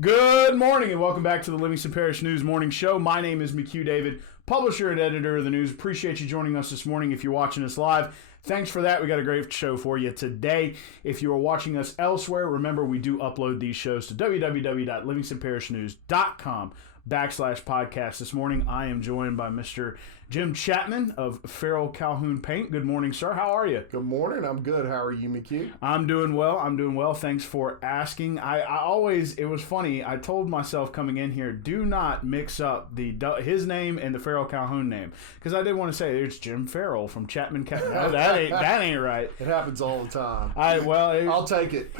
Good morning and welcome back to the Livingston Parish News Morning Show. My name is McHugh David, publisher and editor of the news. Appreciate you joining us this morning if you're watching us live. Thanks for that. We got a great show for you today. If you are watching us elsewhere, remember we do upload these shows to www.livingstonparishnews.com/podcast. This morning I am joined by Mr. Jim Chapman of Farrell-Calhoun Paint. Good morning, sir. How are you? Good morning. I'm good. How are you, McHugh? I'm doing well. Thanks for asking. I always, it was funny. I told myself coming in here, do not mix up his name and the Farrell-Calhoun name. Because I did want to say, it's Jim Farrell from Chapman. No, that ain't right. It happens all the time. I'll take it.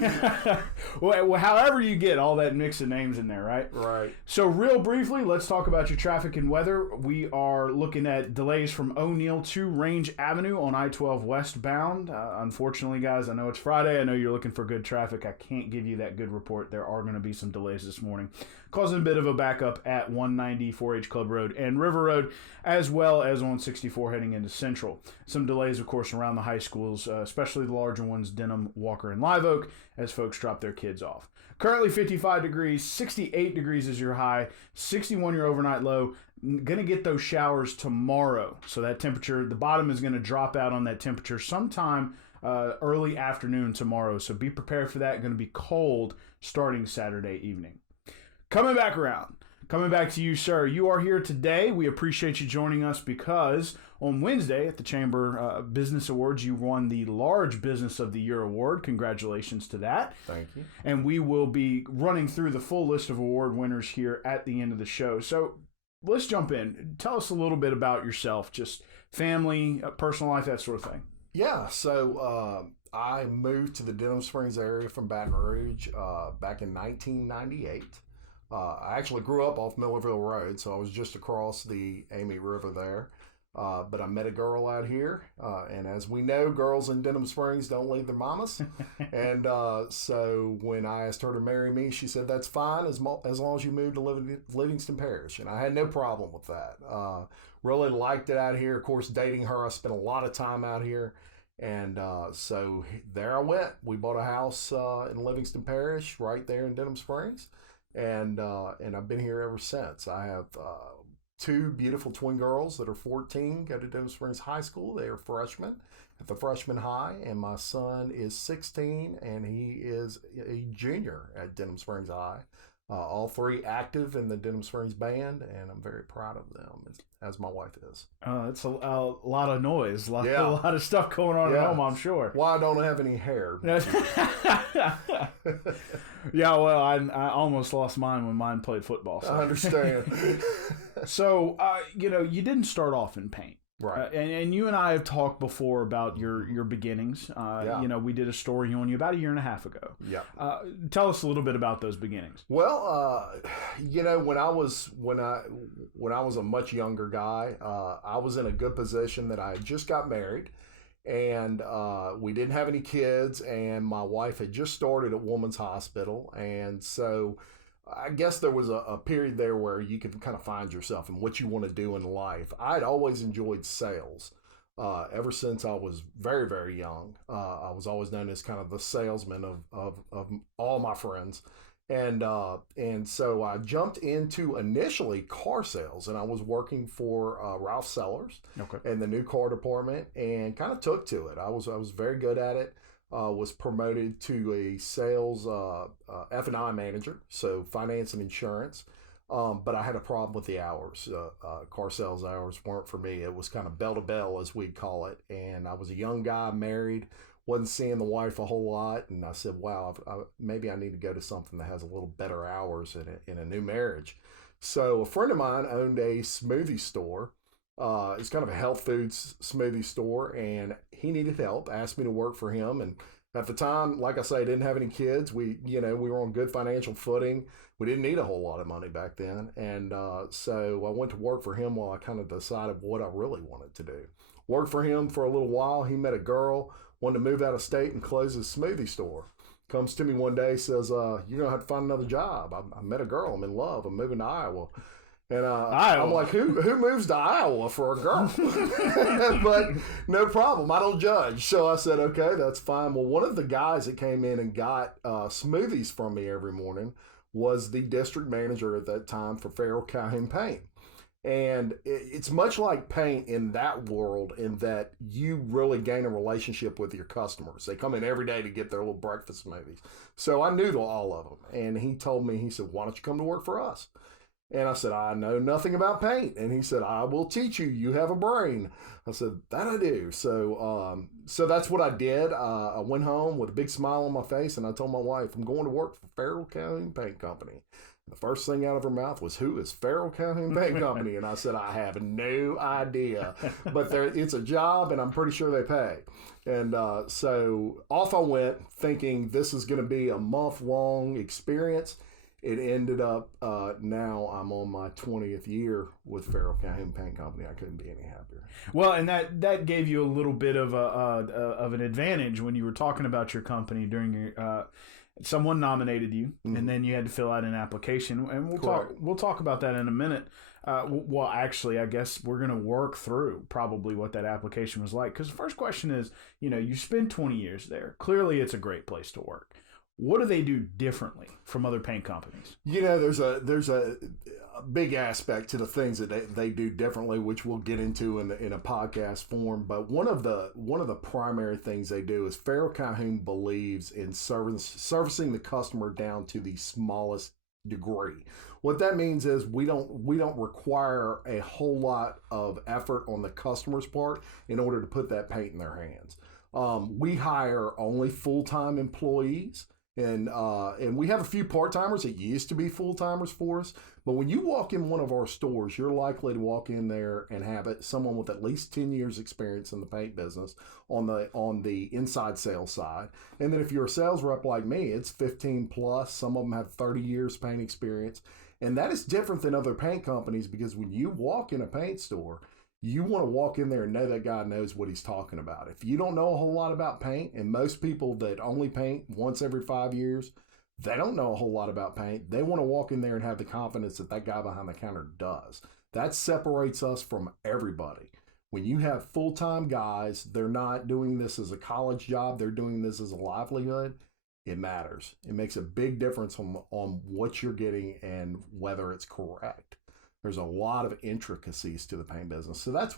Well, however you get all that mix of names in there, right? Right. So real briefly, let's talk about your traffic and weather. We are looking at delays from O'Neill to Range Avenue on I-12 westbound. Unfortunately, guys, I know it's Friday. I know you're looking for good traffic. I can't give you that good report. There are going to be some delays this morning, causing a bit of a backup at 190 4H Club Road and River Road, as well as on 64 heading into Central. Some delays, of course, around the high schools, especially the larger ones, Denham, Walker, and Live Oak, as folks drop their kids off. Currently 55 degrees, 68 degrees is your high, 61 your overnight low. Going to get those showers tomorrow. So that temperature, the bottom is going to drop out on that temperature sometime early afternoon tomorrow. So be prepared for that. Going to be cold starting Saturday evening. Coming back to you, sir. You are here today. We appreciate you joining us because on Wednesday at the Chamber Business Awards, you won the Large Business of the Year award. Congratulations to that. Thank you. And we will be running through the full list of award winners here at the end of the show. So let's jump in. Tell us a little bit about yourself, just family, personal life, that sort of thing. Yeah, so I moved to the Denham Springs area from Baton Rouge back in 1998. I actually grew up off Millerville Road, so I was just across the Amy River there. But I met a girl out here, and as we know, girls in Denham Springs don't leave their mamas. And so when I asked her to marry me, she said, that's fine as long as you move to Livingston Parish. And I had no problem with that. Really liked it out here. Of course, dating her, I spent a lot of time out here. And so there I went. We bought a house in Livingston Parish right there in Denham Springs. And I've been here ever since. I have two beautiful twin girls that are 14, go to Denham Springs High School. They are freshmen at the freshman high, and my son is 16, and he is a junior at Denham Springs High. All three active in the Denham Springs band, and I'm very proud of them, as my wife is. It's a lot of noise, a lot of stuff going on at home, I'm sure. Why don't I have any hair? Yeah, well, I almost lost mine when mine played football. So. I understand. So, you didn't start off in paint. Right. And you and I have talked before about your beginnings. We did a story on you about a year and a half ago. Yeah. Tell us a little bit about those beginnings. Well, when I was a much younger guy, I was in a good position that I had just got married, and we didn't have any kids, and my wife had just started at Women's Hospital, and so I guess there was a period there where you could kind of find yourself and what you want to do in life. I'd always enjoyed sales ever since I was very, very young. I was always known as kind of the salesman of all my friends. And so I jumped into initially car sales, and I was working for Ralph Sellers in the new car department, and kind of took to it. I was very good at it. Was promoted to a sales F&I manager, so finance and insurance. But I had a problem with the hours. Car sales hours weren't for me. It was kind of bell to bell, as we'd call it. And I was a young guy, married, wasn't seeing the wife a whole lot. And I said, wow, maybe I need to go to something that has a little better hours in a new marriage. So a friend of mine owned a smoothie store. It's kind of a health foods smoothie store, and he needed help, asked me to work for him. And at the time, like I say, I didn't have any kids. We were on good financial footing. We didn't need a whole lot of money back then. And so I went to work for him while I kind of decided what I really wanted to do. Worked for him for a little while. He met a girl, wanted to move out of state and close his smoothie store. Comes to me one day, says, you're going to have to find another job. I met a girl. I'm in love. I'm moving to Iowa. And I'm like, who moves to Iowa for a girl? But no problem. I don't judge. So I said, okay, that's fine. Well, one of the guys that came in and got smoothies from me every morning was the district manager at that time for Farrell-Calhoun Paint. And it's much like paint in that world, in that you really gain a relationship with your customers. They come in every day to get their little breakfast smoothies. So I knew all of them. And he told me, he said, why don't you come to work for us? And I said, I know nothing about paint. And he said, I will teach you. You have a brain. I said, that I do. So that's what I did. I went home with a big smile on my face, and I told my wife, I'm going to work for Farrell-Calhoun Paint Company. The first thing out of her mouth was, who is Farrell-Calhoun Paint Company? And I said, I have no idea, but it's a job, and I'm pretty sure they pay. And so off I went, thinking this is going to be a month-long experience. It ended up, now I'm on my 20th year with Farrell-Calhoun Paint Company. I couldn't be any happier. Well, and that gave you a little bit of an advantage when you were talking about your company during your someone nominated you, and then you had to fill out an application, and we'll talk about that in a minute. Well, actually, I guess we're going to work through probably what that application was like, because the first question is, you spend 20 years there. Clearly, it's a great place to work. What do they do differently from other paint companies? There's a big aspect to the things that they do differently, which we'll get into in a podcast form. But one of the primary things they do is Farrell-Calhoun believes in servicing the customer down to the smallest degree. What that means is we don't require a whole lot of effort on the customer's part in order to put that paint in their hands. We hire only full-time employees. And we have a few part-timers that used to be full-timers for us. But when you walk in one of our stores, you're likely to walk in there and have someone with at least 10 years experience in the paint business on the inside sales side. And then if you're a sales rep like me, it's 15 plus. Some of them have 30 years paint experience. And that is different than other paint companies, because when you walk in a paint store, you want to walk in there and know that guy knows what he's talking about. If you don't know a whole lot about paint, and most people that only paint once every 5 years, they don't know a whole lot about paint. They want to walk in there and have the confidence that guy behind the counter does. That separates us from everybody. When you have full-time guys, they're not doing this as a college job. They're doing this as a livelihood. It matters. It makes a big difference on what you're getting and whether it's correct. There's a lot of intricacies to the paint business. So that's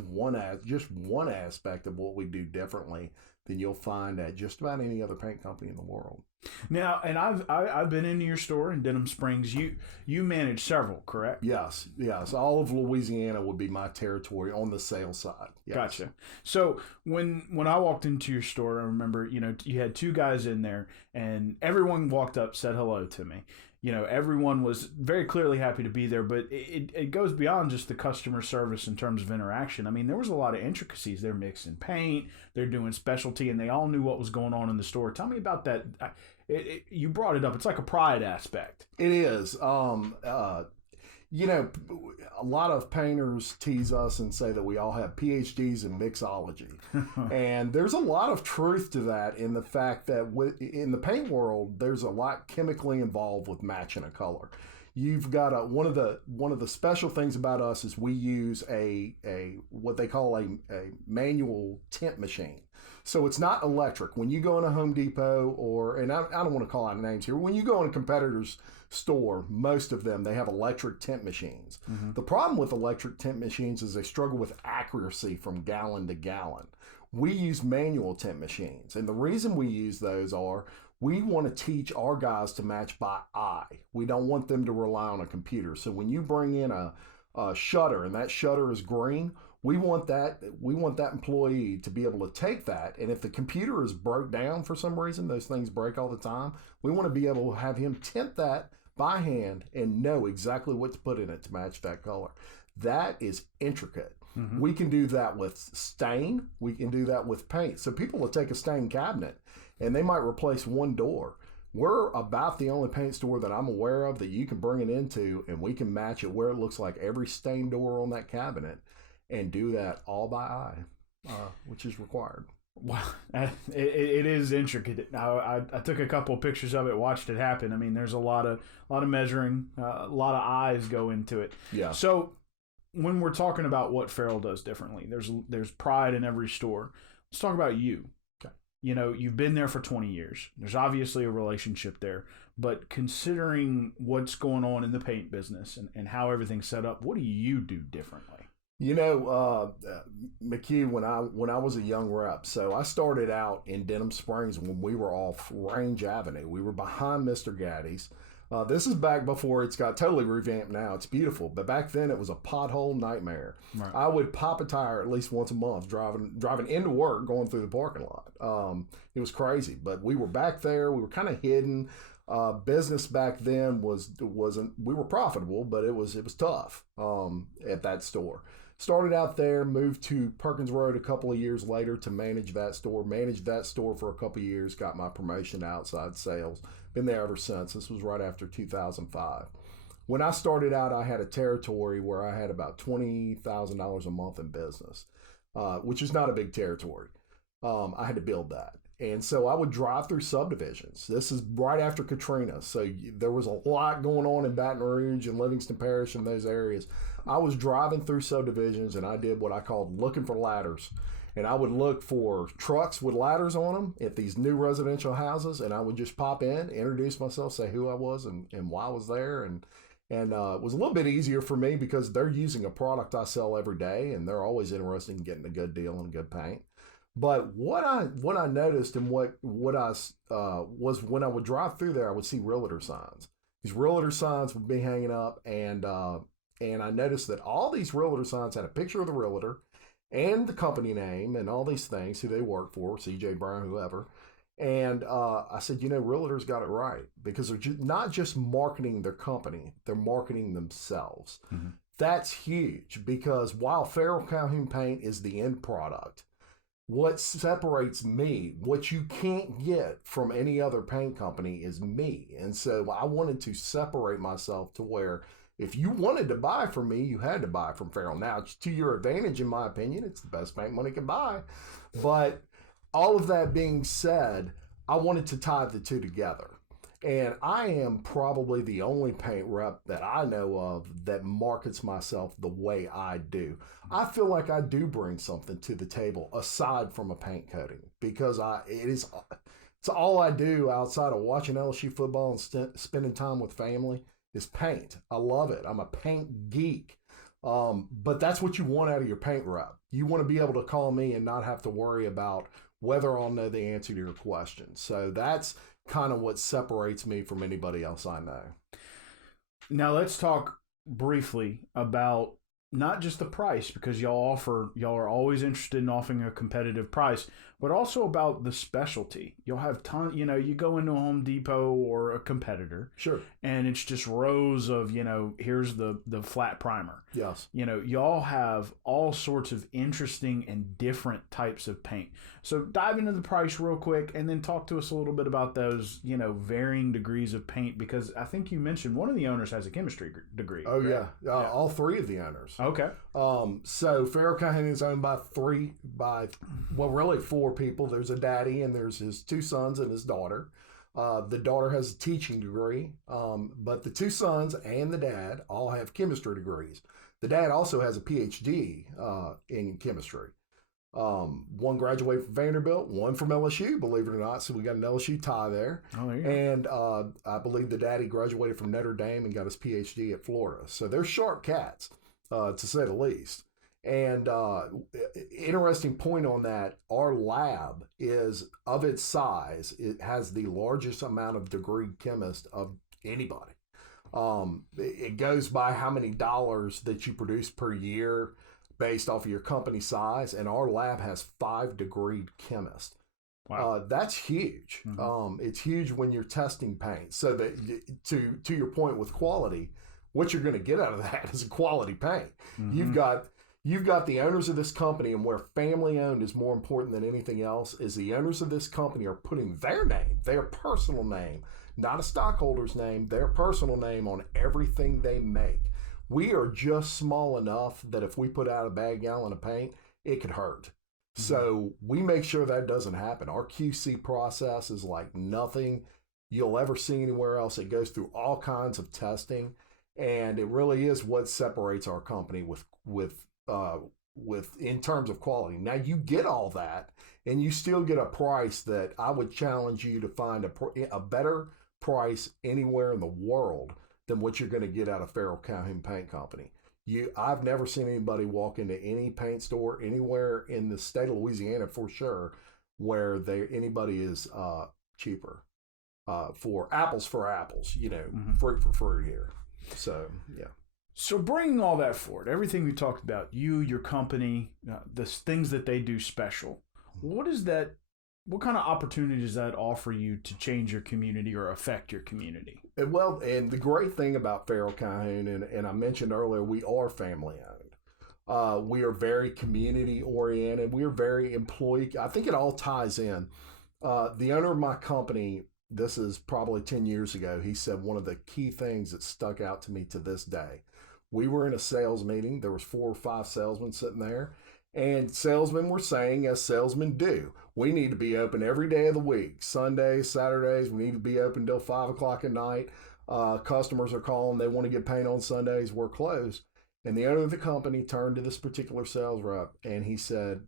just one aspect of what we do differently than you'll find at just about any other paint company in the world. Now, and I've been into your store in Denham Springs. You manage several, correct? Yes. All of Louisiana would be my territory on the sales side. Yes. Gotcha. So when I walked into your store, I remember, you had two guys in there, and everyone walked up, said hello to me. Everyone was very clearly happy to be there, but it goes beyond just the customer service in terms of interaction. I mean, there was a lot of intricacies. They're mixing paint, they're doing specialty, and they all knew what was going on in the store. Tell me about that. You brought it up. It's like a pride aspect. It is. A lot of painters tease us and say that we all have PhDs in mixology. And there's a lot of truth to that, in the fact that in the paint world, there's a lot chemically involved with matching a color. You've got one of the special things about us is we use a what they call a manual tint machine. So it's not electric. When you go in a Home Depot and I don't want to call out names here, when you go in a competitor's store, most of them, they have electric tint machines. Mm-hmm. The problem with electric tint machines is they struggle with accuracy from gallon to gallon. We use manual tint machines, and the reason we use those are we want to teach our guys to match by eye. We don't want them to rely on a computer. So when you bring in a shutter and that shutter is green, we want that employee to be able to take that, and if the computer is broke down for some reason, those things break all the time, we want to be able to have him tint that by hand and know exactly what to put in it to match that color. That is intricate. Mm-hmm. We can do that with stain. We can do that with paint. So people will take a stained cabinet and they might replace one door. We're about the only paint store that I'm aware of that you can bring it into, and we can match it where it looks like every stained door on that cabinet, and do that all by eye, which is required. Wow, it is intricate. I took a couple of pictures of it, watched it happen. I mean, there's a lot of measuring, a lot of eyes go into it. Yeah. So when we're talking about what Farrell does differently, there's pride in every store. Let's talk about you. Okay. You've been there for 20 years. There's obviously a relationship there. But considering what's going on in the paint business and how everything's set up, what do you do differently? McHugh, when I was a young rep, so I started out in Denham Springs when we were off Range Avenue. We were behind Mr. Gaddy's. This is back before it's got totally revamped now. It's beautiful. But back then it was a pothole nightmare. Right. I would pop a tire at least once a month driving into work, going through the parking lot. It was crazy. But we were back there. We were kind of hidden. Business back then wasn't, we were profitable, but it was tough at that store. Started out there, moved to Perkins Road a couple of years later to manage that store. Managed that store for a couple of years, got my promotion to outside sales. Been there ever since. This was right after 2005. When I started out, I had a territory where I had about $20,000 a month in business, which is not a big territory. I had to build that. And so I would drive through subdivisions. This is right after Katrina. So there was a lot going on in Baton Rouge and Livingston Parish and those areas. I was driving through subdivisions and I did what I called looking for ladders. And I would look for trucks with ladders on them at these new residential houses. And I would just pop in, introduce myself, say who I was and why I was there. And it was a little bit easier for me because they're using a product I sell every day. And they're always interested in getting a good deal and good paint. But what I noticed and what I was when I would drive through there, I would see realtor signs. These realtor signs would be hanging up, and I noticed that all these realtor signs had a picture of the realtor and the company name and all these things, who they work for, CJ Brown, whoever. And I said, realtors got it right, because they're not just marketing their company, they're marketing themselves. Mm-hmm. That's huge, because while Farrell-Calhoun paint is the end product, what separates me, what you can't get from any other paint company, is me. And so I wanted to separate myself to where if you wanted to buy from me, you had to buy from Farrell. Now, to your advantage, in my opinion, it's the best paint money can buy. But all of that being said, I wanted to tie the two together. And I am probably the only paint rep that I know of that markets myself the way I do. I feel like I do bring something to the table aside from a paint coating, because it's all I do outside of watching LSU football and spending time with family is paint. I love it. I'm a paint geek. But that's what you want out of your paint rep. You want to be able to call me and not have to worry about whether I'll know the answer to your question. So that's kind of what separates me from anybody else I know. Now let's talk briefly about not just the price, because y'all are always interested in offering a competitive price, but also about the specialty. You'll have you go into a Home Depot or a competitor. Sure. And it's just rows of, here's the flat primer. Yes. Y'all have all sorts of interesting and different types of paint. So dive into the price real quick and then talk to us a little bit about those, varying degrees of paint, because I think you mentioned one of the owners has a chemistry degree. Oh, right? Yeah. All three of the owners. Okay. So Farrell-Calhoun is owned by really four people. There's a daddy and there's his two sons and his daughter. The daughter has a teaching degree, but the two sons and the dad all have chemistry degrees. The dad also has a PhD in chemistry. One graduated from Vanderbilt, one from LSU, believe it or not. So we got an LSU tie there. Oh, there you go. And I believe the daddy graduated from Notre Dame and got his PhD at Florida. So they're sharp cats, to say the least. And interesting point on that, our lab is of its size. It has the largest amount of degreed chemists of anybody. It goes by how many dollars that you produce per year based off of your company size, and our lab has 5 degreed chemists. Wow. That's huge. Mm-hmm. It's huge when you're testing paint. So that to your point with quality, what you're going to get out of that is a quality paint. Mm-hmm. You've got the owners of this company, and where family owned is more important than anything else, is the owners of this company are putting their name, their personal name, not a stockholder's name, their personal name on everything they make. We are just small enough that if we put out a bad gallon of paint, it could hurt. Mm-hmm. So we make sure that doesn't happen. Our QC process is like nothing you'll ever see anywhere else. It goes through all kinds of testing, and it really is what separates our company with in terms of quality. Now you get all that, and you still get a price that I would challenge you to find a better price anywhere in the world than what you're going to get out of Farrell-Calhoun Paint Company. I've never seen anybody walk into any paint store anywhere in the state of Louisiana for sure where anybody is cheaper for apples, fruit for fruit here. So, yeah. So bringing all that forward, everything we talked about, you, your company, the things that they do special, what kind of opportunity does that offer you to change your community or affect your community? Well, and the great thing about Farrell-Calhoun, and I mentioned earlier, we are family owned. We are very community oriented. We are very employee. I think it all ties in. The owner of my company, this is probably 10 years ago, he said one of the key things that stuck out to me to this day. We were in a sales meeting. There was 4 or 5 salesmen sitting there. And salesmen were saying, as salesmen do, we need to be open every day of the week. Sundays, Saturdays, we need to be open till 5 o'clock at night. Customers are calling. They want to get paint on Sundays. We're closed. And the owner of the company turned to this particular sales rep and he said,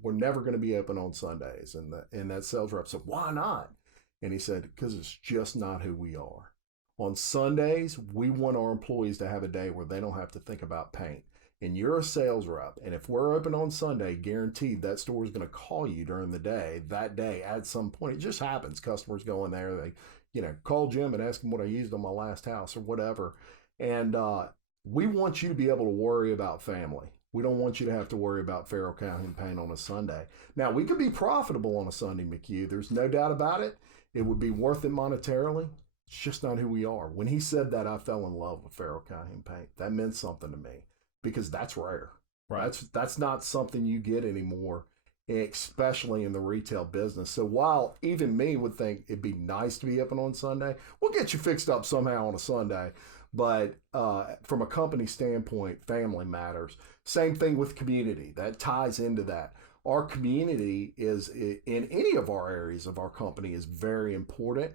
we're never going to be open on Sundays. And that sales rep said, why not? And he said, because it's just not who we are. On Sundays, we want our employees to have a day where they don't have to think about paint. And you're a sales rep, and if we're open on Sunday, guaranteed that store is going to call you during the day, that day at some point. It just happens. Customers go in there, they, call Jim and ask him what I used on my last house or whatever. And we want you to be able to worry about family. We don't want you to have to worry about Farrell-Calhoun paint on a Sunday. Now, we could be profitable on a Sunday, McHugh. There's no doubt about it. It would be worth it monetarily. It's just not who we are. When he said that, I fell in love with Farrell-Calhoun paint. That meant something to me because that's rare. Right. That's not something you get anymore, especially in the retail business. So while even me would think it'd be nice to be open on Sunday, we'll get you fixed up somehow on a Sunday. But from a company standpoint, family matters. Same thing with community. That ties into that. Our community is, in any of our areas of our company, is very important.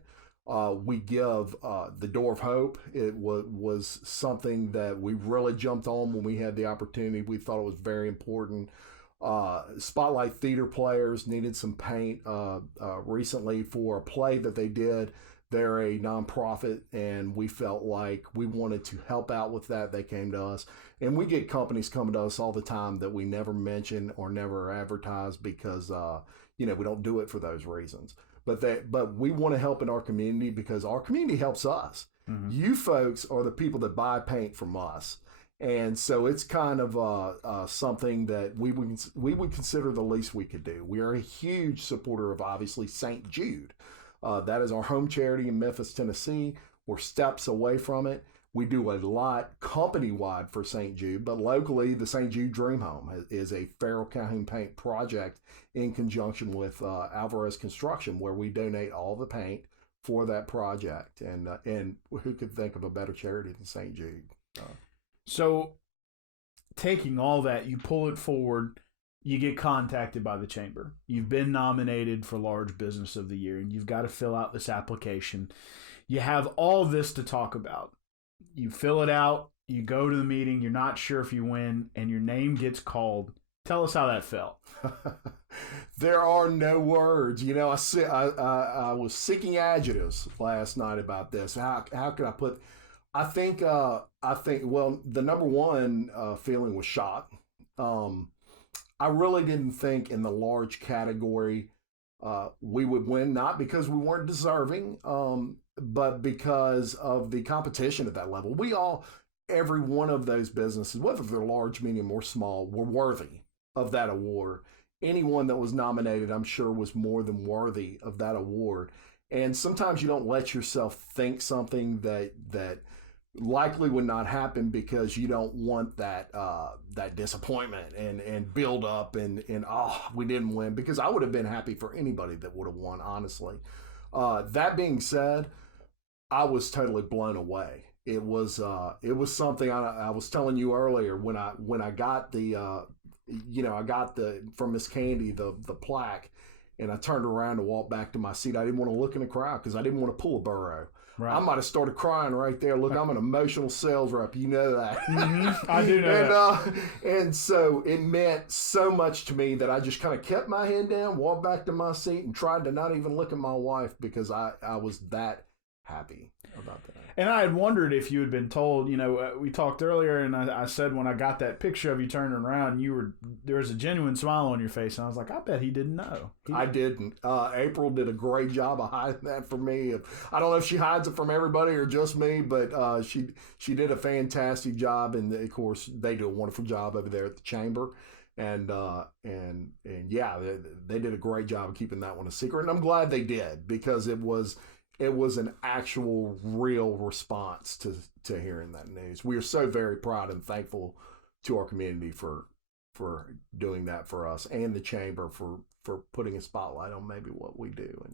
We give the Door of Hope. It was something that we really jumped on when we had the opportunity. We thought it was very important. Spotlight Theater Players needed some paint recently for a play that they did. They're a nonprofit, and we felt like we wanted to help out with that. They came to us, and we get companies coming to us all the time that we never mention or never advertise because we don't do it for those reasons. But we want to help in our community because our community helps us. Mm-hmm. You folks are the people that buy paint from us. And so it's kind of something that we would consider the least we could do. We are a huge supporter of, obviously, St. Jude. That is our home charity in Memphis, Tennessee. We're steps away from it. We do a lot company-wide for St. Jude, but locally, the St. Jude Dream Home is a Farrell-Calhoun paint project in conjunction with Alvarez Construction, where we donate all the paint for that project. And who could think of a better charity than St. Jude? So taking all that, you pull it forward, you get contacted by the chamber. You've been nominated for Large Business of the Year, and you've got to fill out this application. You have all this to talk about. You fill it out, you go to the meeting, you're not sure if you win, and your name gets called. Tell us how that felt. There are no words. I was seeking adjectives last night about this. How could I put? I think. Well, the number one feeling was shock. I really didn't think in the large category we would win, not because we weren't deserving, but because of the competition at that level. Every one of those businesses, whether they're large, medium, or small, were worthy of that award. Anyone that was nominated, I'm sure, was more than worthy of that award. And sometimes you don't let yourself think something that likely would not happen because you don't want that disappointment and build up and we didn't win, because I would have been happy for anybody that would have won, honestly. That being said, I was totally blown away. It was something I was telling you earlier when I got I got from Miss Candy the plaque, and I turned around to walk back to my seat. I didn't want to look in the crowd because I didn't want to pull a burrow. Right. I might have started crying right there. Look, I'm an emotional sales rep. You know that. Mm-hmm. I do know that. And so it meant so much to me that I just kind of kept my head down, walked back to my seat, and tried to not even look at my wife because I was that happy about that. And I had wondered if you had been told, we talked earlier, and I said when I got that picture of you turning around, there was a genuine smile on your face, and I was like, I bet he didn't know. I didn't. April did a great job of hiding that from me. I don't know if she hides it from everybody or just me, but she did a fantastic job, and of course they do a wonderful job over there at the chamber. And yeah, they did a great job of keeping that one a secret, and I'm glad they did, because it was an actual real response to hearing that news. We are so very proud and thankful to our community for doing that for us, and the chamber for putting a spotlight on maybe what we do.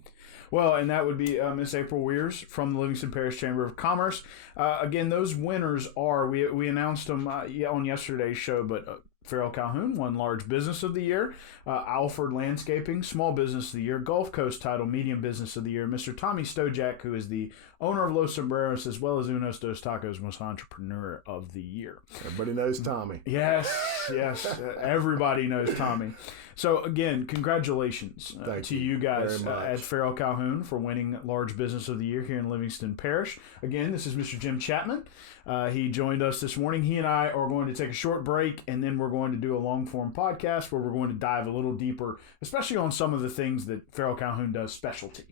And that would be Miss April Weirs from the Livingston Parish Chamber of Commerce. Again, those winners are, we announced them on yesterday's show, but Farrell-Calhoun won Large Business of the Year, Alford Landscaping, Small Business of the Year, Gulf Coast title, Medium Business of the Year. Mr. Tommy Stojak, who is the owner of Los Sombreros, as well as Unos Dos Tacos, was Entrepreneur of the Year. Everybody knows Tommy. Yes, everybody knows Tommy. So, again, congratulations to you guys at Farrell-Calhoun for winning Large Business of the Year here in Livingston Parish. Again, this is Mr. Jim Chapman. He joined us this morning. He and I are going to take a short break, and then we're going to do a long-form podcast where we're going to dive a little deeper, especially on some of the things that Farrell-Calhoun does specialty.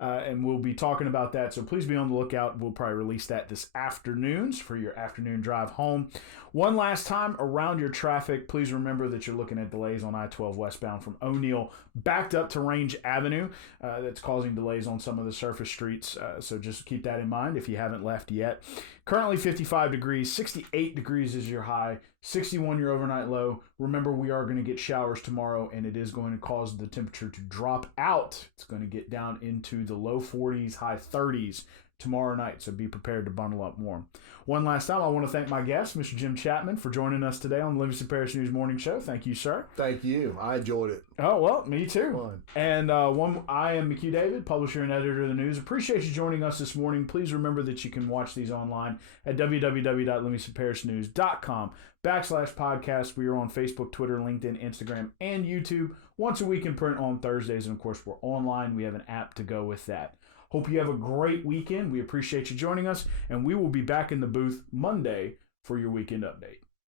And we'll be talking about that, so please be on the lookout. We'll probably release that this afternoon for your afternoon drive home. One last time, around your traffic, please remember that you're looking at delays on I-12 westbound from O'Neill backed up to Range Avenue. That's causing delays on some of the surface streets, so just keep that in mind if you haven't left yet. Currently 55 degrees, 68 degrees is your high, 61 your overnight low. Remember, we are going to get showers tomorrow, and it is going to cause the temperature to drop out. It's going to get down into the low 40s, high 30s tomorrow night, so be prepared to bundle up warm. One last time, I want to thank my guest, Mr. Jim Chapman, for joining us today on the Livingston Parish News Morning Show. Thank you, sir. Thank you. I enjoyed it. Oh, well, me too. Fun. And I am McHugh David, publisher and editor of the news. Appreciate you joining us this morning. Please remember that you can watch these online at www.livingstonparishnews.com/podcast. We are on Facebook, Twitter, LinkedIn, Instagram, and YouTube once a week in print on Thursdays. And, of course, we're online. We have an app to go with that. Hope you have a great weekend. We appreciate you joining us, and we will be back in the booth Monday for your weekend update.